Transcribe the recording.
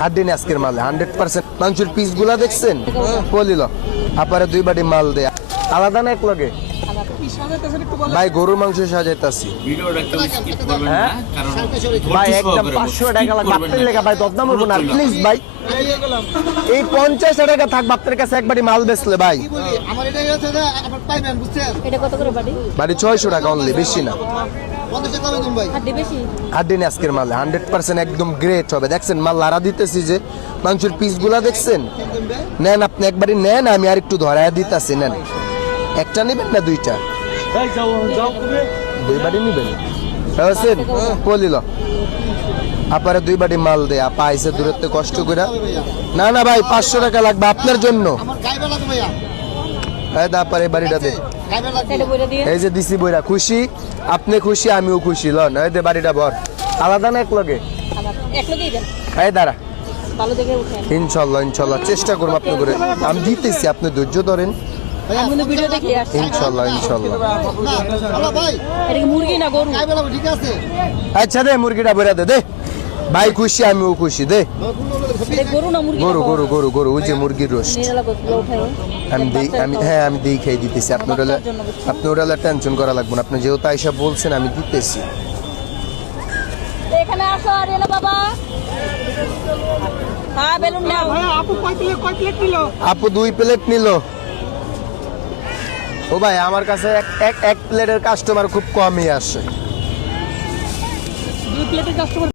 হাড্ডি নেই আজকের মালে 100% মাংসের পিস গুলা দেখছেন বলিল আপারে 2 বাটি মাল দেয়া আলাদা না এক লগে ভাই গরুর মাংস সাজাইতাছি ভিডিওটা একদম স্কিপ করবেন না কারণ ভাই একদম 500 টাকা লাগবে আপনার লেখা ভাই দরদাম হইব না প্লিজ ভাই এই 50 টাকা থাক আপনার কাছে এক বাটি মাল বেচলে ভাই আমার এটা আছে না আবার পাইবেন বুঝছেন এটা কত করে বাড়ি? বাটি 600 টাকা অনলি বেশি না 50 টাকা দিন ভাই হাড্ডি বেশি? হাড্ডি নেই আজকের মালে 100% একদম গ্রেট হবে দেখছেন মাল লারা দিতেছি যে মাংসের পিস গুলা দেখছেন নেন আপনি একবারই নেন আমি আর একটু ধরায়া দিতেছি নেন একটা নেবেন না দুইটা দুই বাটি নেবেন বুঝছেন বলিল আপারে 2 বাটি মাল দে আপা আইসে দূরত্বে কষ্ট করে না না ভাই 500 টাকা লাগবে আপনার জন্য আমার গাইবে লাগবে ভাইয়া এই দা পারে বাড়িটা দে গাইবে লাগবে এটা বইরা দিয়ে এই যে দিছি বইরা খুশি আপনি খুশি আমিও খুশি লন এই দে বাড়িটা ভর আলাদা না এক লগে আবার এক লোকই দেন, এই দাঁড়া ভালো দেখে উঠেন। ইনশাল্লাহ ইনশাল্লাহ চেষ্টা করবো আপনি করে আমি দিতেছি আপনি ধৈর্য ধরেন আমি কিন্তু ভিডিও দেখে আসছি। ইনশাল্লাহ ইনশাল্লাহ না হ্যালো ভাই এটা কি মুরগি না গরু? গাইবে লাগবে ঠিক আছে আচ্ছা দে মুরগিটা বইরা দে দে ভাই খুশি আমিও খুশি দে এটা গরু না মুরগি? গরু গরু গরু গরু ওই যে মুরগির রোস্ট নিরালা গোছগুলো উঠায়। আমি দিই আমি হ্যাঁ আমি দিই খেয়ে দিতেছি আপনি ওরা আপনি ওরা টেনশন করা লাগবে না আপনি যেহেতু আইসা বলছেন আমি দিতেছি তো এখানে আসো আর এলো বাবা। হ্যাঁ বেলুন নাও। আপু 2 প্লেট নিল ও ভাই আমার কাছে এক প্লেটের কাস্টমার খুব কমই আসে। 2 প্লেটের কাস্টমার